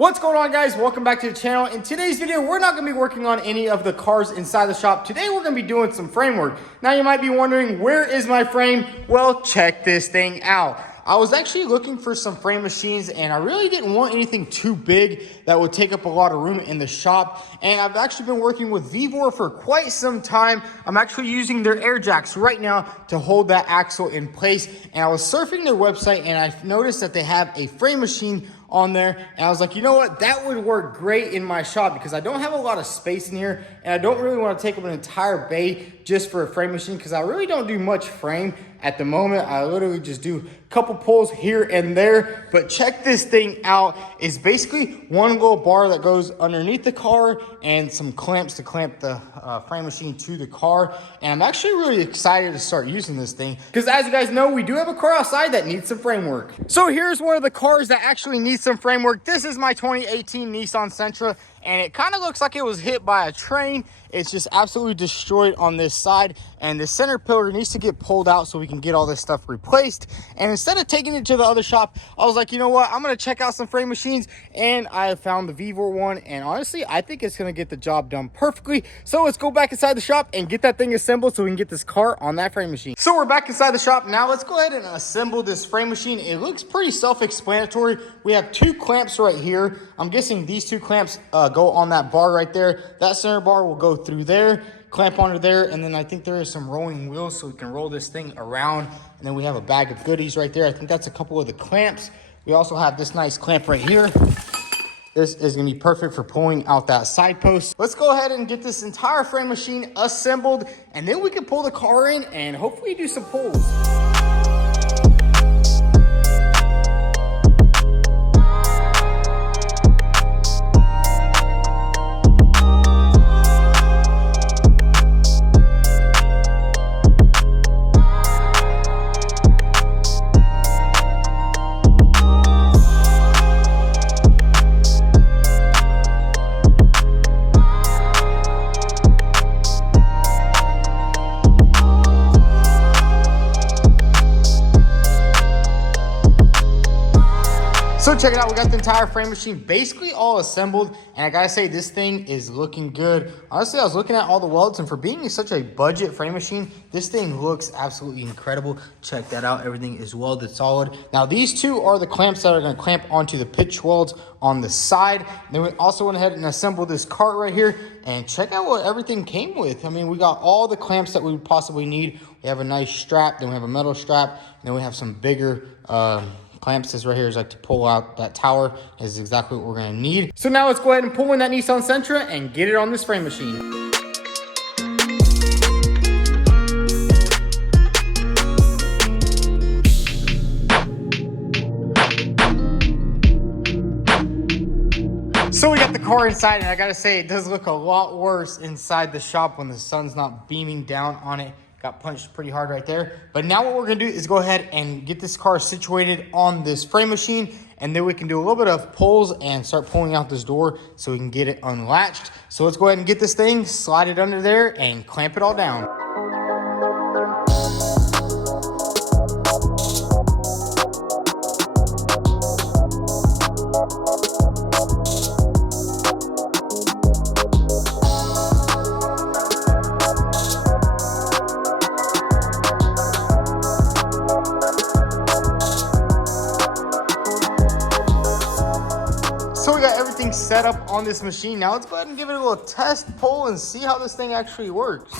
What's going on, guys? Welcome back to the channel. In today's video, we're not going to be working on any of the cars inside the shop. Today, we're going to be doing some frame work. Now, you might be wondering, where is my frame? Well, check this thing out. I was actually looking for some frame machines, and I really didn't want anything too big that would take up a lot of room in the shop. And I've actually been working with Vevor for quite some time. I'm actually using their air jacks right now to hold that axle in place. And I was surfing their website, and I noticed that they have a frame machine on there, and I was like, you know what, that would work great in my shop because I don't have a lot of space in here, and I don't really want to take up an entire bay just for a frame machine because I really don't do much frame at the moment. I literally just do a couple pulls here and there. But check this thing out. It's basically one little bar that goes underneath the car and some clamps to clamp the frame machine to the car. And I'm actually really excited to start using this thing because, as you guys know, we do have a car outside that needs some frame work. So here's one of the cars that actually needs some frame work. This is my 2018 Nissan Sentra, and it kind of looks like it was hit by a train. It's just absolutely destroyed on this side, and the center pillar needs to get pulled out so we can get all this stuff replaced. And instead of taking it to the other shop, I was like, you know what, I'm gonna check out some frame machines, and I found the Vevor one, and honestly, I think it's gonna get the job done perfectly. So let's go back inside the shop and get that thing assembled so we can get this car on that frame machine. So we're back inside the shop now. Let's go ahead and assemble this frame machine. It looks pretty self-explanatory. We have two clamps right here. I'm guessing these two clamps go on that bar right there. That center bar will go through there, clamp onto there, and then I think there is some rolling wheels so we can roll this thing around. And then we have a bag of goodies right there. I think that's a couple of the clamps. We also have this nice clamp right here. This is gonna be perfect for pulling out that side post. Let's go ahead and get this entire frame machine assembled, and then we can pull the car in and hopefully do some pulls. So check it out, we got the entire frame machine basically all assembled, and I gotta say, this thing is looking good. Honestly, I was looking at all the welds, and for being such a budget frame machine, this thing looks absolutely incredible. Check that out, everything is welded solid. Now these two are the clamps that are gonna clamp onto the pitch welds on the side. Then we also went ahead and assembled this cart right here, and check out what everything came with. I mean, we got all the clamps that we would possibly need. We have a nice strap, then we have a metal strap, and then we have some bigger clamps. This right here is like to pull out that tower. Is exactly what we're gonna need. So now let's go ahead and pull in that Nissan Sentra and get it on this frame machine. So we got the car inside, and I gotta say, it does look a lot worse inside the shop when the sun's not beaming down on it. Got punched pretty hard right there. But now what we're gonna do is go ahead and get this car situated on this frame machine, and then we can do a little bit of pulls and start pulling out this door so we can get it unlatched. So let's go ahead and get this thing, slide it under there, and clamp it all down. So we got everything set up on this machine. Now let's go ahead and give it a little test pull and see how this thing actually works.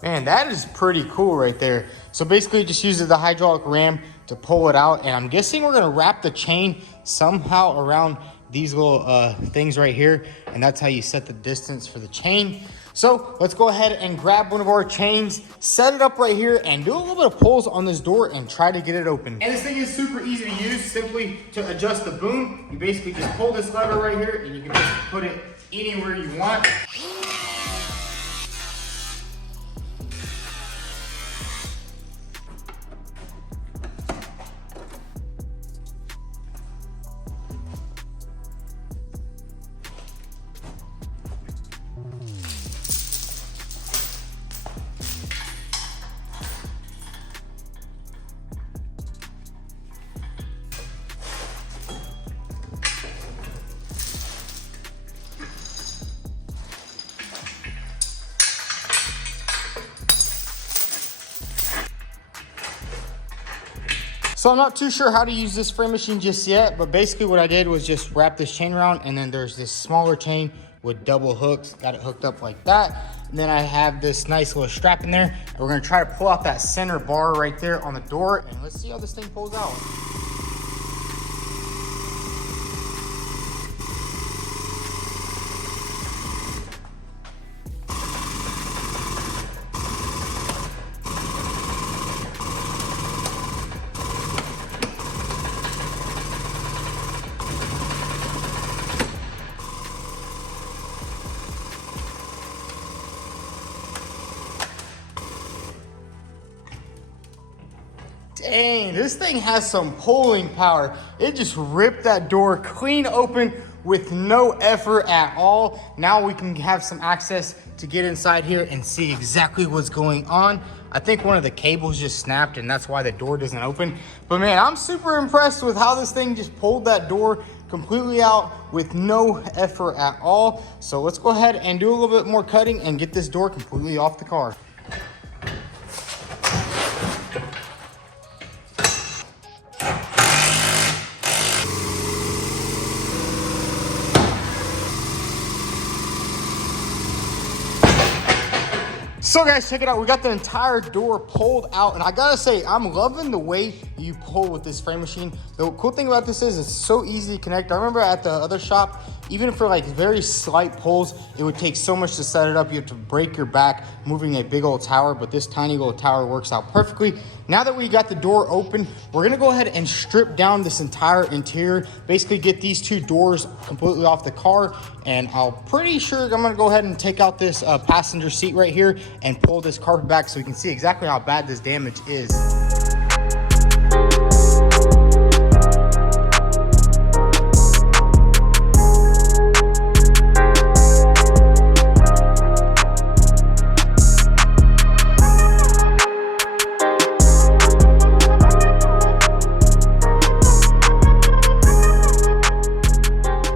Man, that is pretty cool right there. So basically just uses the hydraulic ram to pull it out, and I'm guessing we're gonna wrap the chain somehow around these little things right here, and that's how you set the distance for the chain. So let's go ahead and grab one of our chains, set it up right here, and do a little bit of pulls on this door and try to get it open. And this thing is super easy to use. Simply to adjust the boom, you basically just pull this lever right here, and you can just put it anywhere you want. So I'm not too sure how to use this frame machine just yet, but basically what I did was just wrap this chain around, and then there's this smaller chain with double hooks, got it hooked up like that. And then I have this nice little strap in there, and we're gonna try to pull out that center bar right there on the door, and let's see how this thing pulls out. Dang, this thing has some pulling power. It just ripped that door clean open with no effort at all. Now we can have some access to get inside here and see exactly what's going on. I think one of the cables just snapped and that's why the door doesn't open. But man, I'm super impressed with how this thing just pulled that door completely out with no effort at all. So let's go ahead and do a little bit more cutting and get this door completely off the car. So guys, check it out. We got the entire door pulled out, and I gotta say, I'm loving the way you pull with this frame machine. The cool thing about this is it's so easy to connect. I remember at the other shop, even for like very slight pulls, it would take so much to set it up. You have to break your back moving a big old tower, but this tiny little tower works out perfectly. Now that we got the door open, we're gonna go ahead and strip down this entire interior, basically get these two doors completely off the car, and I'm pretty sure I'm gonna go ahead and take out this passenger seat right here and pull this carpet back so we can see exactly how bad this damage is.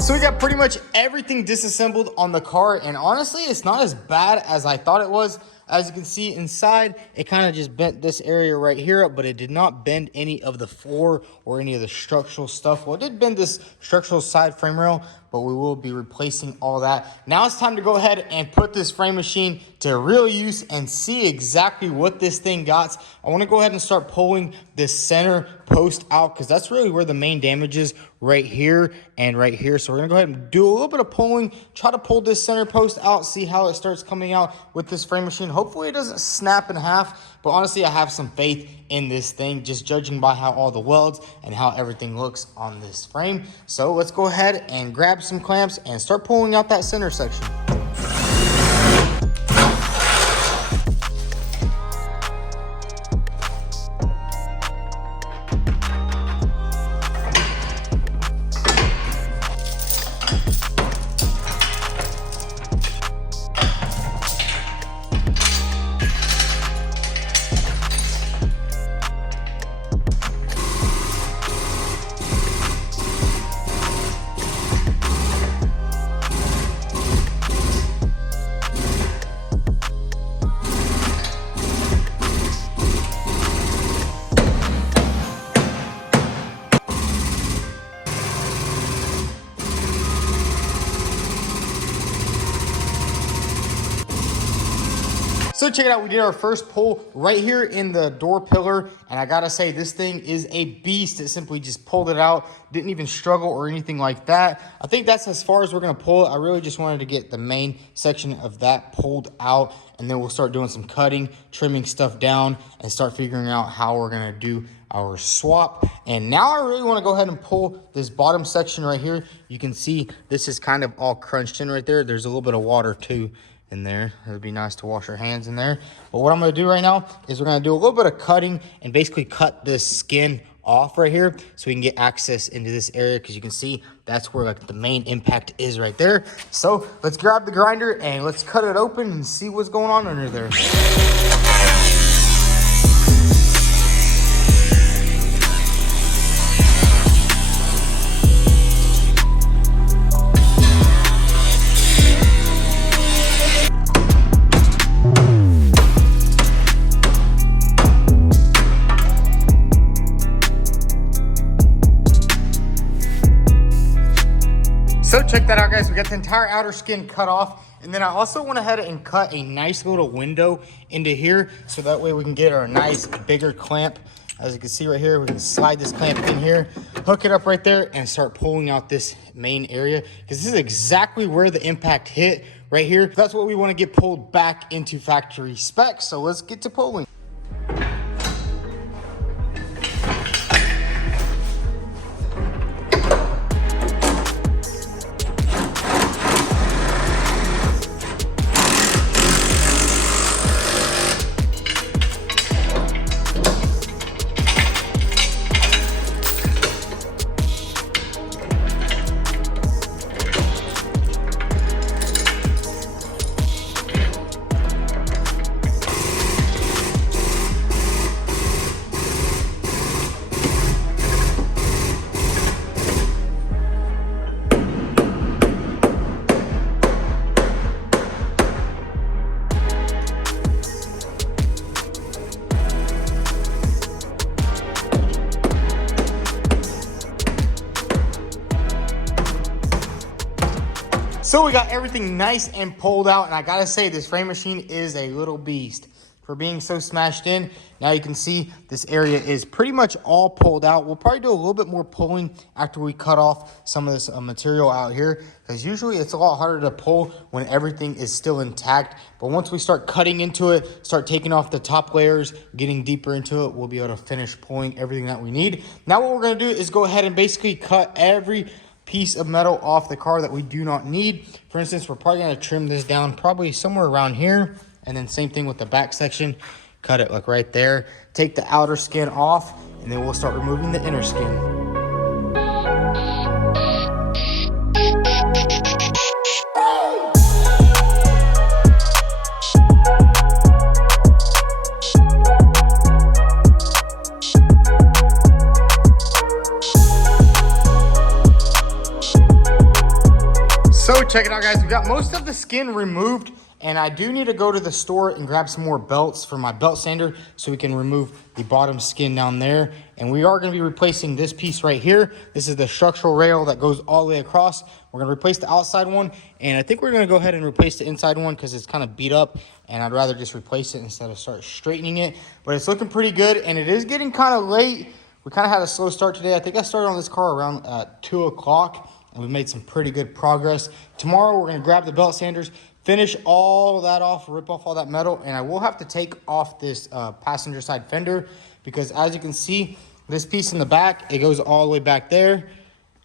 So we got pretty much everything disassembled on the car, and honestly, it's not as bad as I thought it was. As you can see inside, it kind of just bent this area right here, but it did not bend any of the floor or any of the structural stuff. Well, it did bend this structural side frame rail, but we will be replacing all that. Now it's time to go ahead and put this frame machine to real use and see exactly what this thing got. I want to go ahead and start pulling this center post out because that's really where the main damage is, right here and right here. So we're gonna go ahead and do a little bit of pulling, try to pull this center post out, see how it starts coming out with this frame machine. Hopefully it doesn't snap in half, but honestly I have some faith in this thing, just judging by how all the welds and how everything looks on this frame. So let's go ahead and grab some clamps and start pulling out that center section. So check it out, we did our first pull right here in the door pillar, and I gotta say, this thing is a beast. It simply just pulled it out, didn't even struggle or anything like that. I think that's as far as we're gonna pull it. I really just wanted to get the main section of that pulled out, and then we'll start doing some cutting, trimming stuff down, and start figuring out how we're gonna do our swap. And now I really want to go ahead and pull this bottom section right here. You can see this is kind of all crunched in right there. There's a little bit of water too in there. It would be nice to wash our hands in there. But what I'm going to do right now is we're going to do a little bit of cutting and basically cut the skin off right here so we can get access into this area, because you can see that's where like the main impact is right there. So let's grab the grinder and let's cut it open and see what's going on under there. check that out, guys. We got the entire outer skin cut off. And then I also went ahead and cut a nice little window into here, so that way we can get our nice bigger clamp. As you can see right here, we can slide this clamp in here, hook it up right there, and start pulling out this main area, because this is exactly where the impact hit right here. That's what we want to get pulled back into factory specs. So let's get to pulling. So we got everything nice and pulled out, and I gotta say, this frame machine is a little beast for being so smashed in. Now you can see this area is pretty much all pulled out. We'll probably do a little bit more pulling after we cut off some of this material out here, because usually it's a lot harder to pull when everything is still intact. But once we start cutting into it, start taking off the top layers, getting deeper into it, we'll be able to finish pulling everything that we need. Now what we're gonna do is go ahead and basically cut every piece of metal off the car that we do not need. For instance, we're probably going to trim this down probably somewhere around here, and then same thing with the back section. Cut it like right there, take the outer skin off, and then we'll start removing the inner skin. So check it out, guys. We got most of the skin removed, and I do need to go to the store and grab some more belts for my belt sander so we can remove the bottom skin down there. And we are going to be replacing this piece right here. This is the structural rail that goes all the way across. We're going to replace the outside one, and I think we're going to go ahead and replace the inside one because it's kind of beat up, and I'd rather just replace it instead of start straightening it. But it's looking pretty good, and it is getting kind of late. We kind of had a slow start today. I think I started on this car around 2 o'clock. And we've made some pretty good progress. Tomorrow, we're going to grab the belt sanders, finish all of that off, rip off all that metal, and I will have to take off this passenger side fender, because as you can see, this piece in the back, it goes all the way back there.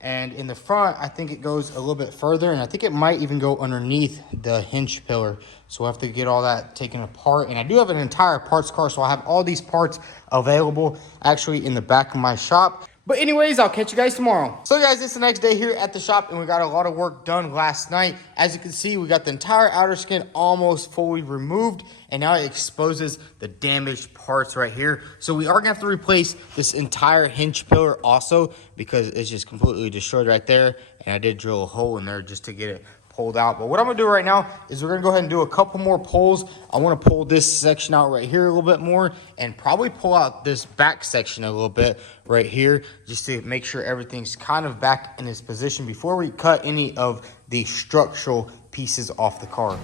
And in the front, I think it goes a little bit further, and I think it might even go underneath the hinge pillar. So we'll have to get all that taken apart. And I do have an entire parts car, so I have all these parts available actually in the back of my shop. But anyways, I'll catch you guys tomorrow. So guys, it's the next day here at the shop, and we got a lot of work done last night. As you can see, we got the entire outer skin almost fully removed, and now it exposes the damaged parts right here. So we are gonna have to replace this entire hinge pillar also, because it's just completely destroyed right there. And I did drill a hole in there just to get it pulled out. But what I'm gonna do right now is we're gonna go ahead and do a couple more pulls. I want to pull this section out right here a little bit more, and probably pull out this back section a little bit right here, just to make sure everything's kind of back in its position before we cut any of the structural pieces off the car.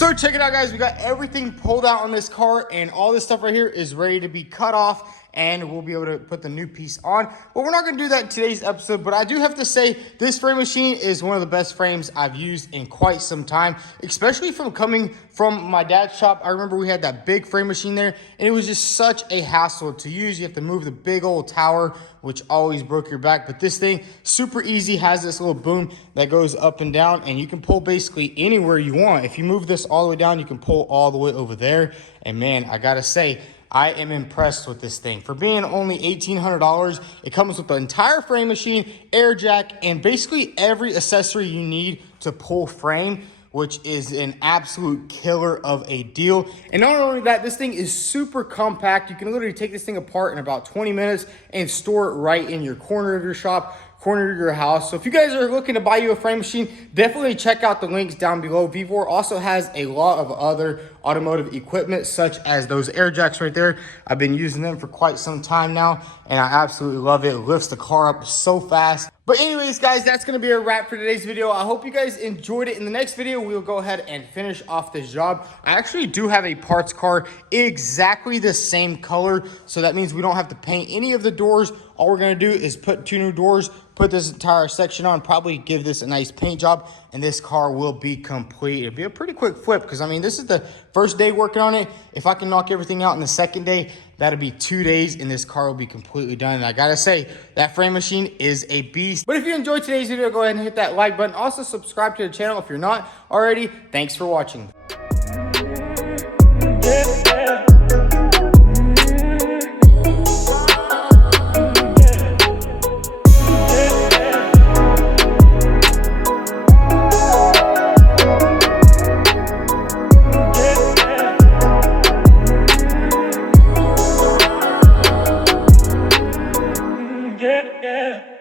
So check it out, guys. We got everything pulled out on this car, and all this stuff right here is ready to be cut off, and we'll be able to put the new piece on. But we're not going to do that in today's episode. But I do have to say, this frame machine is one of the best frames I've used in quite some time, especially from coming from my dad's shop. I remember we had that big frame machine there, and it was just such a hassle to use. You have to move the big old tower, which always broke your back. But this thing, super easy, has this little boom that goes up and down, and you can pull basically anywhere you want. If you move this all the way down, you can pull all the way over there. And man, I gotta say, I am impressed with this thing. For being only $1,800, it comes with the entire frame machine, air jack, and basically every accessory you need to pull frame, which is an absolute killer of a deal. And not only that, this thing is super compact. You can literally take this thing apart in about 20 minutes and store it right in your corner of your shop, corner of your house. So if you guys are looking to buy you a frame machine, definitely check out the links down below. Vevor also has a lot of other automotive equipment, such as those air jacks right there. I've been using them for quite some time now, and I absolutely love it. It lifts the car up so fast. But anyways, guys, that's going to be a wrap for today's video. I hope you guys enjoyed it. In the next video, we'll go ahead and finish off this job. I actually do have a parts car exactly the same color, so that means we don't have to paint any of the doors. All we're going to do is put 2 new doors, put this entire section on, probably give this a nice paint job, and this car will be complete. It'll be a pretty quick flip, because I mean, this is the first day working on it. If I can knock everything out in the second day, that'll be 2 days, and this car will be completely done. And I gotta say, that frame machine is a beast. But if you enjoyed today's video, go ahead and hit that like button. Also, subscribe to the channel if you're not already. Thanks for watching. Yeah, yeah.